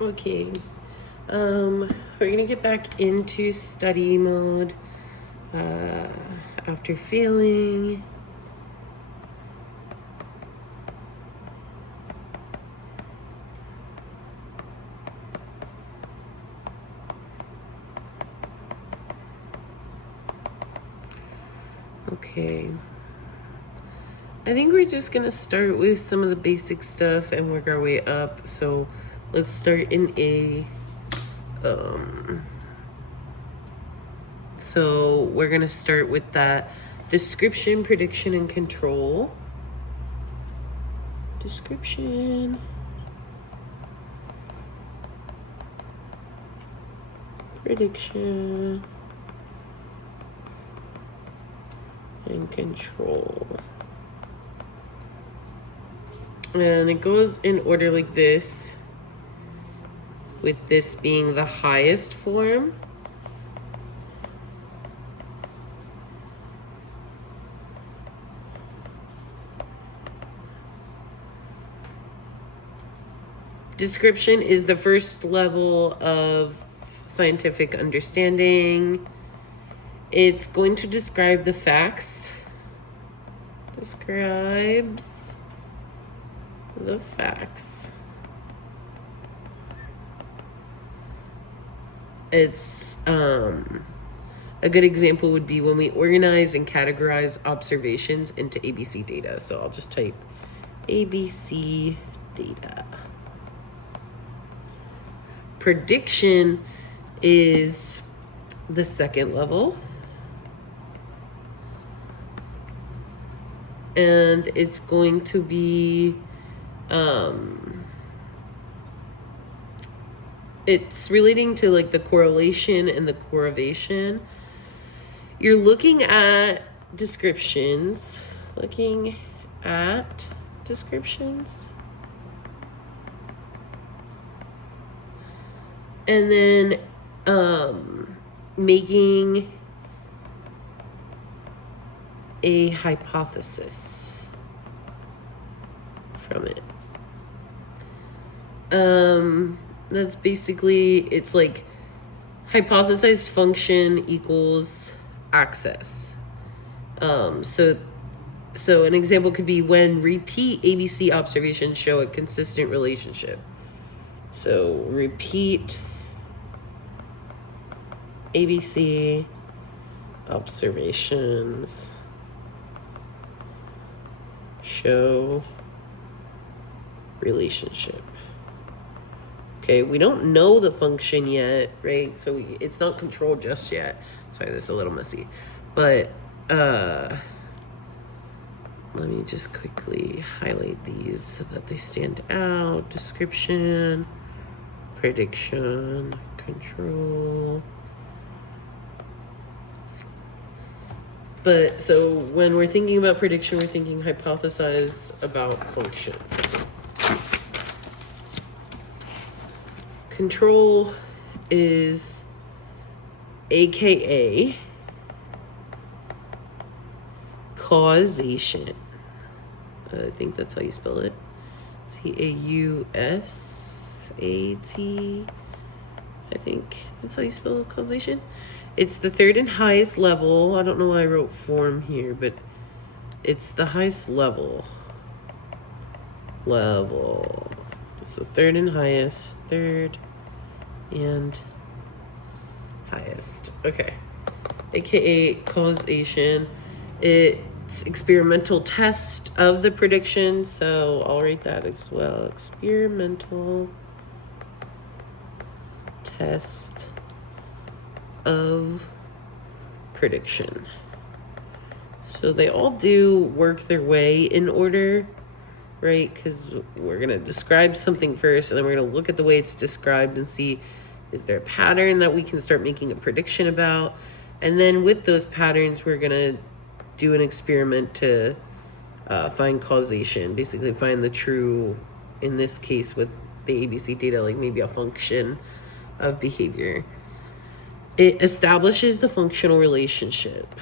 Okay. We're gonna get back into study mode after failing. Okay. I think we're just gonna start with some of the basic stuff and work our way up. So let's start in A. So we're gonna start with that description, prediction, and control. Description. Prediction. And control. And it goes in order like this, with this being the highest form. Description is the first level of scientific understanding. It's going to describe the facts. Describes the facts. It's a good example would be when we organize and categorize observations into ABC data. So I'll just type ABC data. Prediction is the second level. And it's going to be, it's relating to like the correlation and the correlation. You're looking at descriptions, and then making a hypothesis from it. That's basically, it's like hypothesized function equals access. So an example could be when repeat ABC observations show a consistent relationship. So repeat ABC observations show relationship. Okay, we don't know the function yet, right? So it's not controlled just yet. Sorry, this is a little messy. But let me just quickly highlight these so that they stand out. Description, prediction, control. But so when we're thinking about prediction, we're thinking hypothesize about function. Control is AKA causation. I think that's how you spell it. CAUSAT. I think that's how you spell causation. It's the third and highest level. I don't know why I wrote form here, but it's the highest level. It's the third and highest. Third and highest. Okay. AKA causation. It's experimental test of the prediction. So I'll write that as well. Experimental test of prediction. So they all do work their way in order, right? Because we're going to describe something first, and then we're going to look at the way it's described and see, is there a pattern that we can start making a prediction about? And then with those patterns, we're going to do an experiment to find causation, basically find the true, in this case with the ABC data, like maybe a function of behavior. It establishes the functional relationship.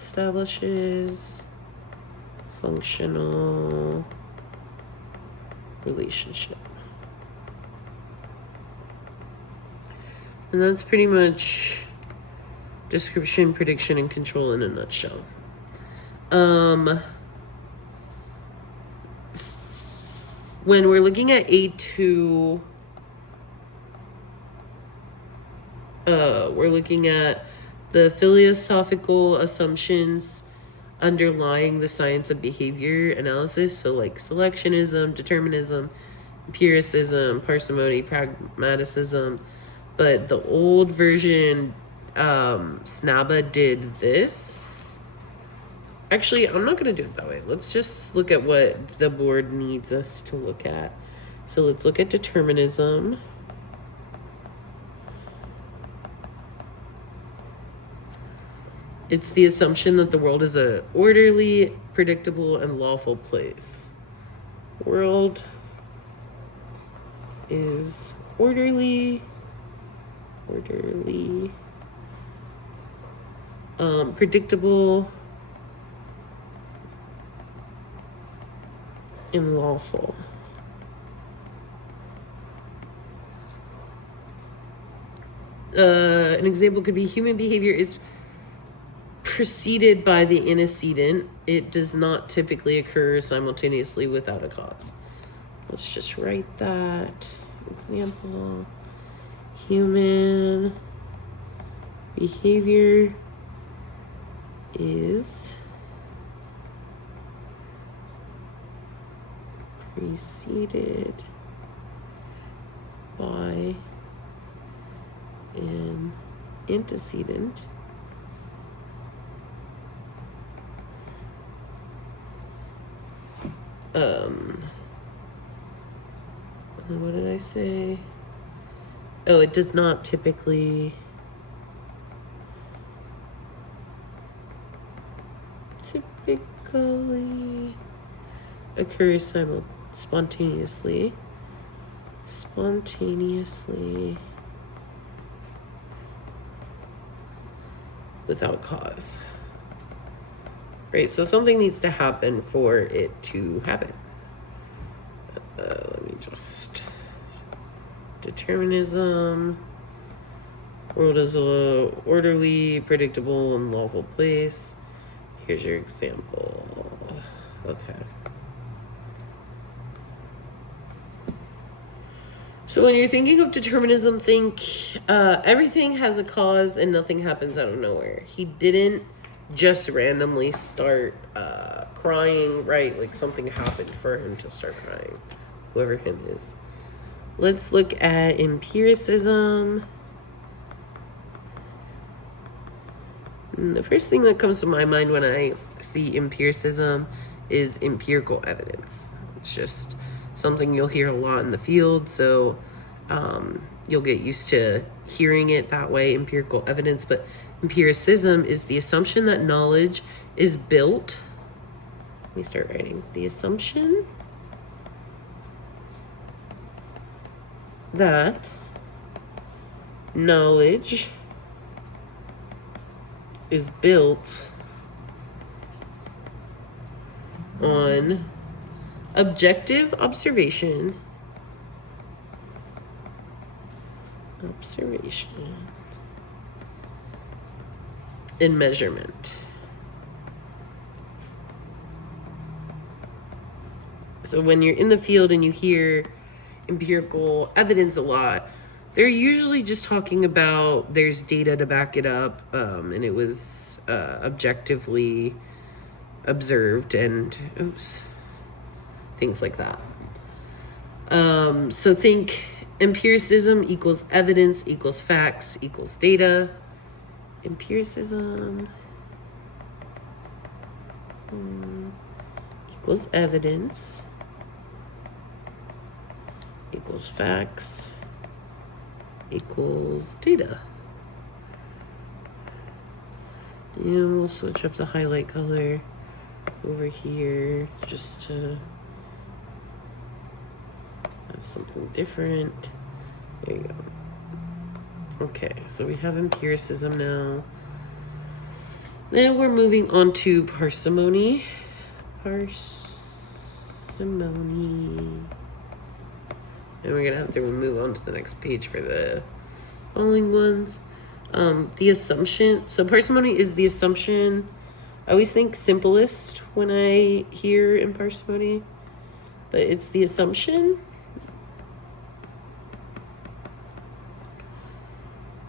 Establishes functional relationship. And that's pretty much description, prediction, and control in a nutshell. When we're looking at A2, we're looking at the philosophical assumptions underlying the science of behavior analysis. So like selectionism, determinism, empiricism, parsimony, pragmaticism. But the old version, SNABA did this. Actually, I'm not going to do it that way. Let's just look at what the board needs us to look at. So let's look at determinism. It's the assumption that the world is an orderly, predictable, and lawful place. World is orderly, predictable, and lawful. An example could be human behavior is preceded by the antecedent. It does not typically occur simultaneously without a cause. Let's just write that. Example, human behavior is preceded by an antecedent what did I say? Oh, it does not typically occurs spontaneously without cause. Right, so something needs to happen for it to happen. Let me just... Determinism. World is a orderly, predictable, and lawful place. Here's your example. Okay. So when you're thinking of determinism, think everything has a cause and nothing happens out of nowhere. He didn't just randomly start crying, right? Like something happened for him to start crying, whoever him is. Let's look at empiricism. And the first thing that comes to my mind when I see empiricism is empirical evidence. It's just something you'll hear a lot in the field, so you'll get used to hearing it that way, empirical evidence. But empiricism is the assumption that knowledge is built. Let me start writing. The assumption that knowledge is built on objective observation and measurement. So when you're in the field and you hear empirical evidence a lot, they're usually just talking about there's data to back it up, and it was objectively observed and things like that. So think empiricism equals evidence equals facts equals data. Empiricism equals evidence equals facts equals data. And we'll switch up the highlight color over here just to have something different. There you go. Okay, so we have empiricism now. Then we're moving on to parsimony. And we're gonna have to move on to the next page for the following ones. The assumption. So parsimony is the assumption. I always think simplest when I hear in parsimony, but it's the assumption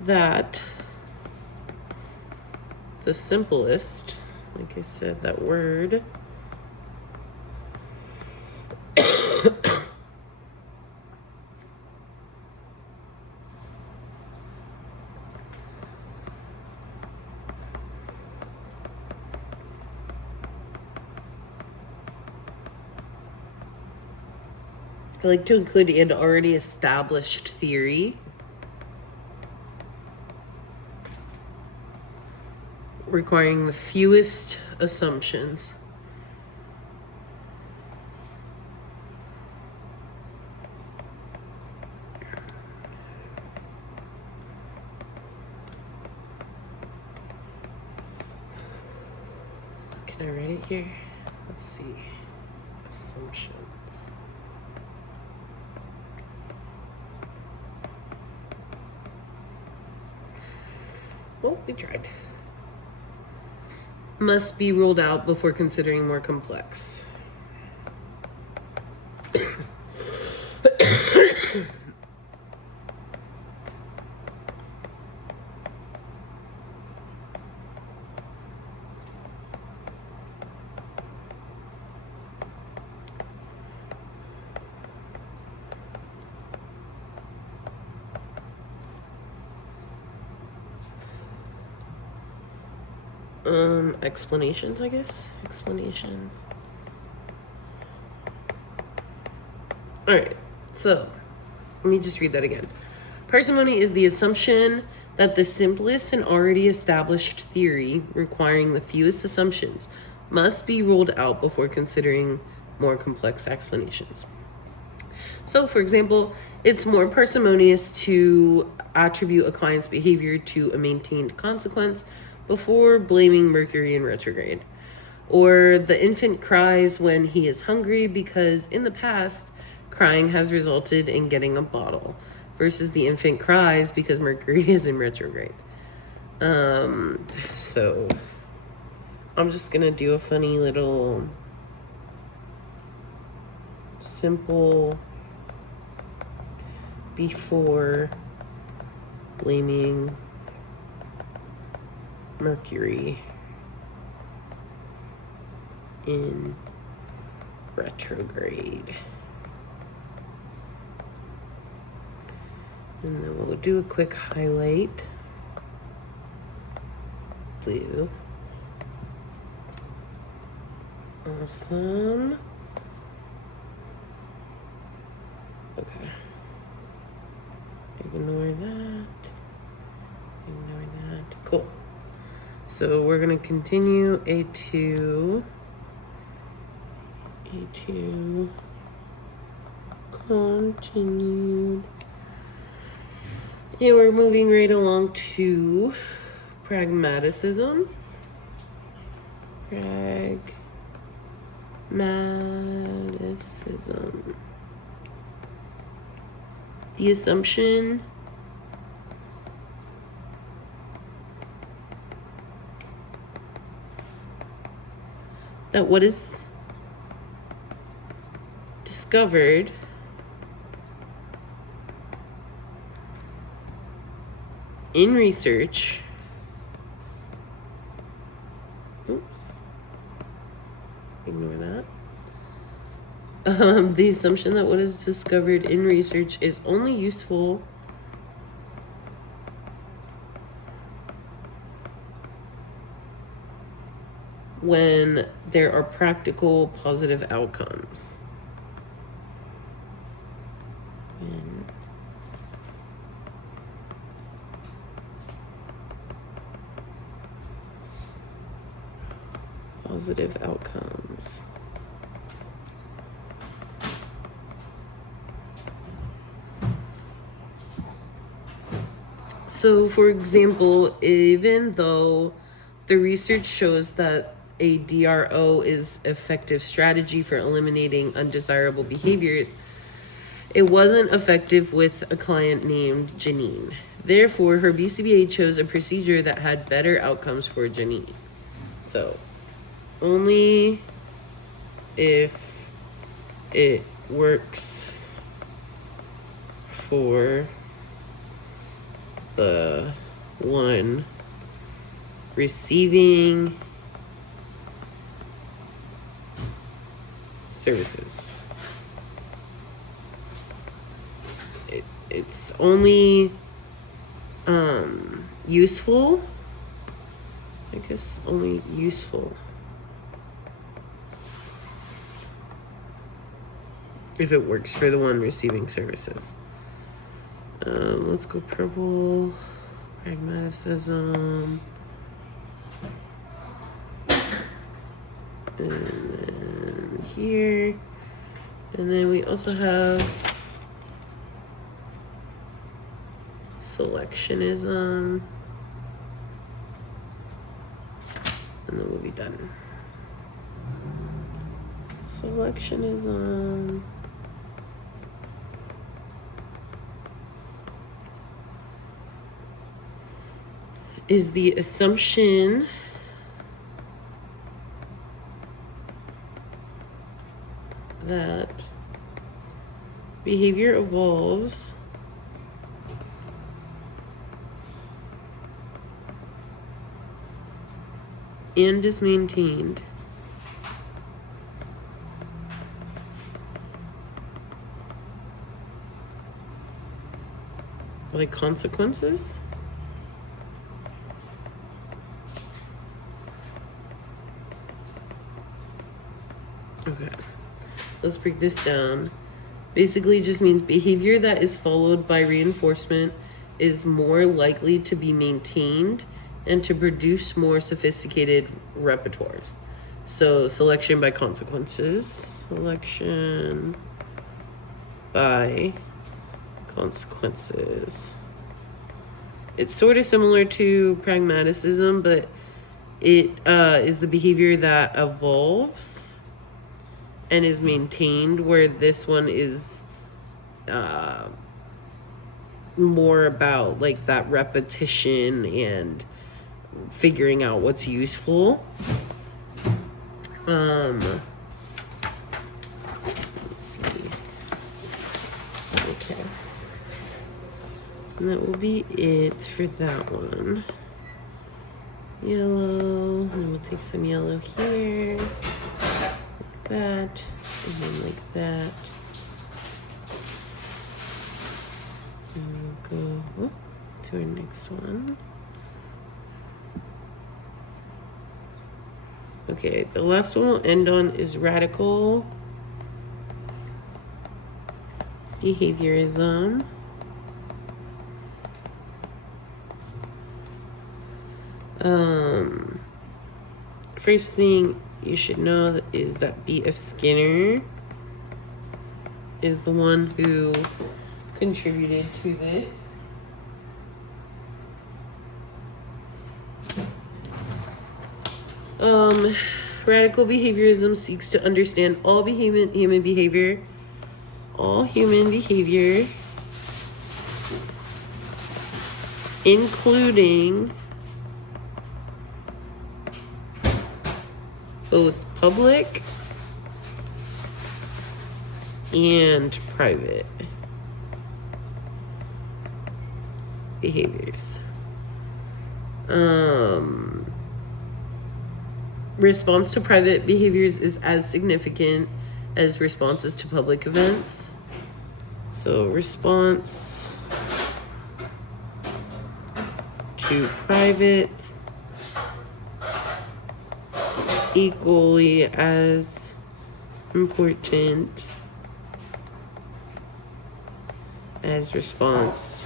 that the simplest, like I said, that word, I like to include an already established theory requiring the fewest assumptions. Can I write it here? Let's see. Assumptions. Well, we tried. Must be ruled out before considering more complex. Explanations, I guess. Explanations. All right, so let me just read that again. Parsimony is the assumption that the simplest and already established theory, requiring the fewest assumptions, must be ruled out before considering more complex explanations. So, for example, it's more parsimonious to attribute a client's behavior to a maintained consequence before blaming Mercury in retrograde. Or the infant cries when he is hungry because in the past, crying has resulted in getting a bottle, versus the infant cries because Mercury is in retrograde. So I'm just gonna do a funny little simple before blaming Mercury in retrograde. And then we'll do a quick highlight. Blue. Awesome. Okay. Ignore that. Ignore that. Cool. So we're going to continue A2. A2. Continued. Yeah, we're moving right along to pragmaticism. Pragmaticism. The assumption that what is discovered in research, ignore that. The assumption that what is discovered in research is only useful when there are practical positive outcomes. Positive outcomes. So, for example, even though the research shows that a DRO is effective strategy for eliminating undesirable behaviors, It wasn't effective with a client named Janine. Therefore, her BCBA chose a procedure that had better outcomes for Janine. So, only if it works for the one receiving services. It's only useful, I guess only useful if it works for the one receiving services. Let's go purple, pragmaticism, and then here, and then we also have selectionism, and then we'll be done. Selectionism. Is the assumption that behavior evolves and is maintained by consequences. Okay, let's break this down. Basically, it just means behavior that is followed by reinforcement is more likely to be maintained and to produce more sophisticated repertoires. So, selection by consequences. Selection by consequences. It's sort of similar to pragmaticism, but it is the behavior that evolves and is maintained, where this one is more about like that repetition and figuring out what's useful. Let's see. Okay. And that will be it for that one. Yellow, and then we'll take some yellow here. That, and then like that. And we'll go to our next one. Okay, the last one we'll end on is radical behaviorism. First thing you should know is that B.F. Skinner is the one who contributed to this. Radical behaviorism seeks to understand all human behavior, including both public and private behaviors. Response to private behaviors is as significant as responses to public events. So response to private equally as important as response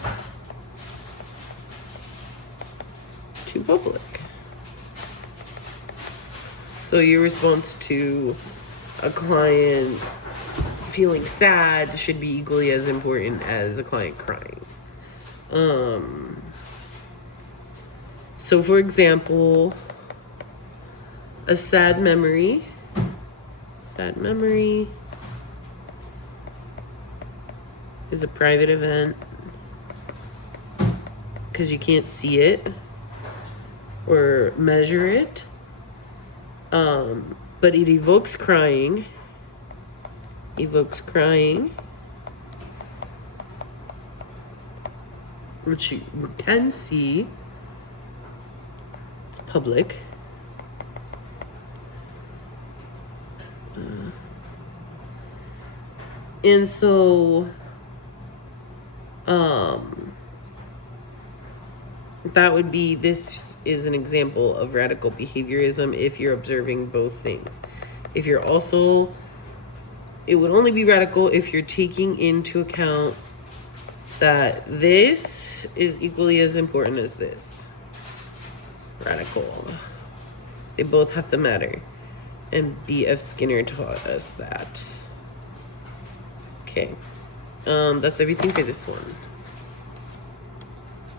to public. So your response to a client feeling sad should be equally as important as a client crying. So for example, a sad memory is a private event because you can't see it or measure it. But it evokes crying. Evokes crying. Which you can see. It's public. And so, that would be, this is an example of radical behaviorism if you're observing both things. If you're also, it would only be radical if you're taking into account that this is equally as important as this. Radical. They both have to matter. And B.F. Skinner taught us that. Okay. That's everything for this one.